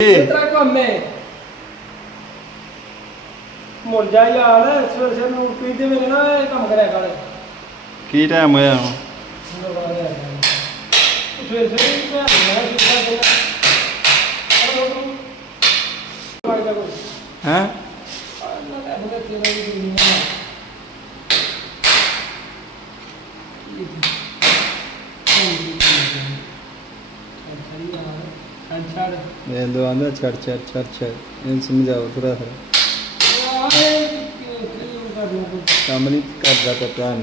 तेरा काम है मुड़ जा यार सवेरे सवेरे नूर पीते मेरे ना काम करे कर की टाइम होया हुन सवेरे सवेरे हैं दो आंदा छड़ छड़ छड़ छड़ इन समझाओ थोड़ा सा काम नहीं कर रहा था प्लान